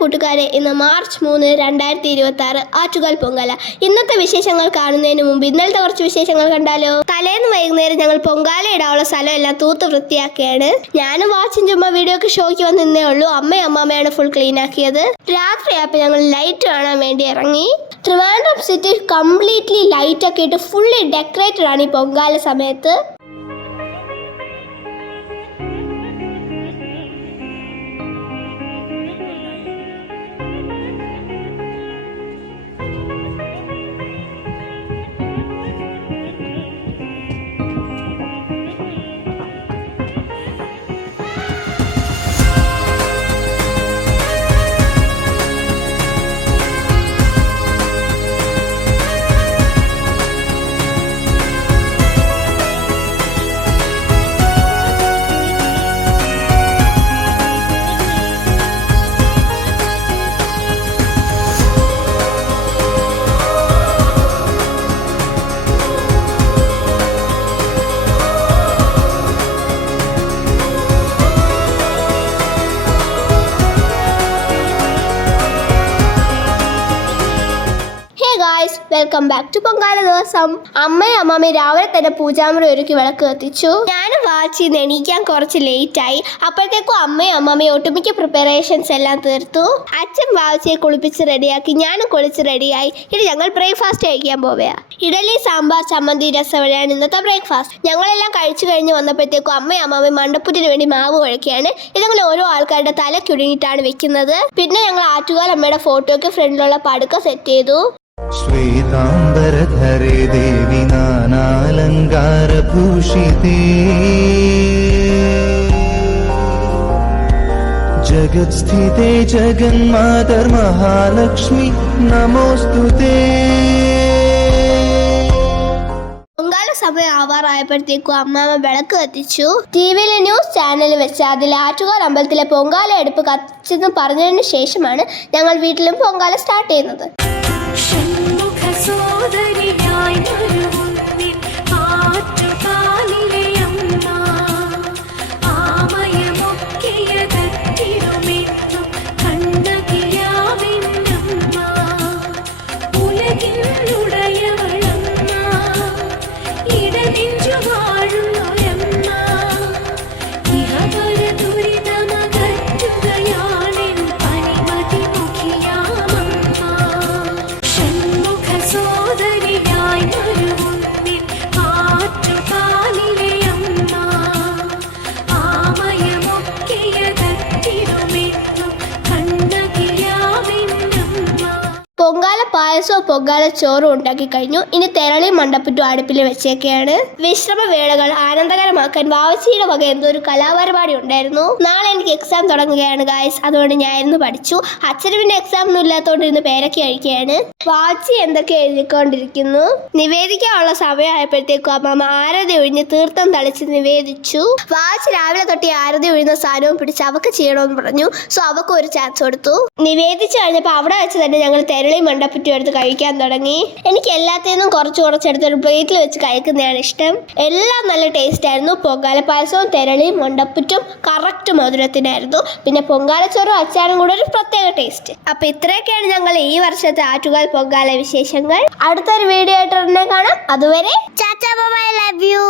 കൂട്ടുകാരെ, ഇന്ന് മാർച്ച് 3, 2026 ആറ്റുകാൽ പൊങ്കാല. ഇന്നത്തെ വിശേഷങ്ങൾ കാണുന്നതിന് മുമ്പ് ഇന്നലത്തെ കുറച്ച് വിശേഷങ്ങൾ കണ്ടാലോ? തലേന്ന് വൈകുന്നേരം ഞങ്ങൾ പൊങ്കാല ഇടാനുള്ള സ്ഥലം എല്ലാം തൂത്ത് വൃത്തിയാക്കിയാണ്. ഞാനും വാച്ചും ചുമ്മാ വീഡിയോക്ക് ഷോയ്ക്ക് വന്നേ ഉള്ളൂ. അമ്മയാണ് ഫുൾ ക്ലീൻ ആക്കിയത്. രാത്രിയായപ്പോൾ ഞങ്ങൾ ലൈറ്റ് കാണാൻ വേണ്ടി ഇറങ്ങി. ട്രിവാൻഡ്രം സിറ്റി കംപ്ലീറ്റ്ലി ലൈറ്റ് ഒക്കെ ഇട്ട് ഫുള്ളി ഡെക്കറേറ്റഡ് ആണ് ഈ പൊങ്കാല സമയത്ത്. വെൽക്കം ബാക്ക് ടു പൊങ്കാല ദിവസം. അമ്മയും രാവിലെ തന്നെ പൂജാമുറി ഒരുക്കി വിളക്ക് കത്തിച്ചു. ഞാനും വാച്ചിന്ന് എണീക്കാൻ കുറച്ച് ലേറ്റ് ആയി. അപ്പോഴത്തേക്കും അമ്മയും ഒട്ടുമിക്ക പ്രിപ്പറേഷൻസ് എല്ലാം തീർത്തു. അച്ഛൻ വാച്ചിയെ കുളിപ്പിച്ച് റെഡിയാക്കി, ഞാനും കുളിച്ച് റെഡിയായി. ഇനി ഞങ്ങൾ ബ്രേക്ക്ഫാസ്റ്റ് കഴിക്കാൻ പോവുക. ഇഡലി, സാമ്പാർ, ചമ്മന്തി, രസവടയാണ് ഇന്നത്തെ ബ്രേക്ക്ഫാസ്റ്റ്. ഞങ്ങളെല്ലാം കഴിച്ചു കഴിഞ്ഞ് വന്നപ്പോഴത്തേക്കും അമ്മയും മണ്ടപ്പുറ്റിന് വേണ്ടി മാവ് കുഴക്കുകയാണ്. ഇതങ്ങനെ ഓരോ ആൾക്കാരുടെ തലക്കുരുങ്ങിയിട്ടാണ് വെക്കുന്നത്. പിന്നെ ഞങ്ങൾ ആറ്റുകാൽ അമ്മയുടെ ഫോട്ടോയ്ക്ക് ഫ്രണ്ടിലുള്ള പടുക്ക സെറ്റ് ചെയ്തു. ശ്വേതാംബരധരേ ദേവി നാനാലങ്കാരഭൂഷിതേ ജഗത്സ്ഥിതേ ജഗന്മാതർ മഹാലക്ഷ്മി നമോസ്തുതേ. പൊങ്കാല സമയം ആവാറായപ്പോഴത്തേക്കും അമ്മാമ്മ വിളക്ക് കത്തിച്ചു. ടിവിയിലെ ന്യൂസ് ചാനൽ വെച്ച് അതിൽ ആറ്റുകാൽ അമ്പലത്തിലെ പൊങ്കാല അടുപ്പ് കത്തിച്ചെന്ന് പറഞ്ഞതിന് ശേഷമാണ് ഞങ്ങൾ വീട്ടിലും പൊങ്കാല സ്റ്റാർട്ട് ചെയ്യുന്നത്. പൊങ്കാല പായസവും പൊങ്കാല ചോറും ഉണ്ടാക്കി കഴിഞ്ഞു. ഇനി തെരളി മണ്ടപ്പുറ്റും അടുപ്പിൽ വെച്ചേക്കെയാണ്. വിശ്രമ വേളകൾ ആനന്ദകരമാക്കാൻ വാവച്ചിയുടെ വക എന്തോ ഒരു കലാപരിപാടി ഉണ്ടായിരുന്നു. നാളെ എനിക്ക് എക്സാം തുടങ്ങുകയാണ് ഗായ്സ്. അതുകൊണ്ട് ഞാൻ ഇന്ന് പഠിച്ചു. അച്ഛന് പിന്നെ എക്സാം ഒന്നും ഇല്ലാത്തതുകൊണ്ട് ഇന്ന് പേരൊക്കെ കഴിക്കുകയാണ്. വാച്ചി എന്തൊക്കെ എഴുതിക്കൊണ്ടിരിക്കുന്നു. നിവേദിക്കാനുള്ള സമയമായപ്പോഴത്തേക്കും അമ്മ ആരതി ഒഴിഞ്ഞ് തീർത്ഥം തളിച്ച് നിവേദിച്ചു. വാച്ചി രാവിലെ തൊട്ട് ആരതി ഒഴിയുന്ന സാധനവും പിടിച്ച് അവക്ക് ചെയ്യണമെന്ന് പറഞ്ഞു. സോ അവക്ക് ഒരു ചാൻസ് കൊടുത്തു. നിവേദിച്ചു കഴിഞ്ഞപ്പോൾ അവിടെ വെച്ച് തന്നെ ഞങ്ങൾ തെരളി മണ്ടപ്പുറ്റും എടുത്ത് കഴിക്കാൻ തുടങ്ങി. എനിക്ക് എല്ലാത്തിനും കുറച്ചെടുത്ത് ഒരു പ്ലേറ്റിൽ വെച്ച് കഴിക്കുന്നതാണ് ഇഷ്ടം. എല്ലാം നല്ല ടേസ്റ്റ് ആയിരുന്നു. പൊങ്കാല പായസവും തെരളിയും മണ്ടപ്പുറ്റും കറക്റ്റ് മധുരത്തിനായിരുന്നു. പിന്നെ പൊങ്കാലച്ചോറും അച്ചാറും കൂടെ ഒരു പ്രത്യേക ടേസ്റ്റ്. അപ്പൊ ഇത്രയൊക്കെയാണ് ഞങ്ങൾ ഈ വർഷത്തെ ആറ്റുകാൽ പൊങ്കാല വിശേഷങ്ങൾ. അടുത്തൊരു വീഡിയോ ആയിട്ട് ഉടനെ കാണാം. അതുവരെ tata bye bye, love you.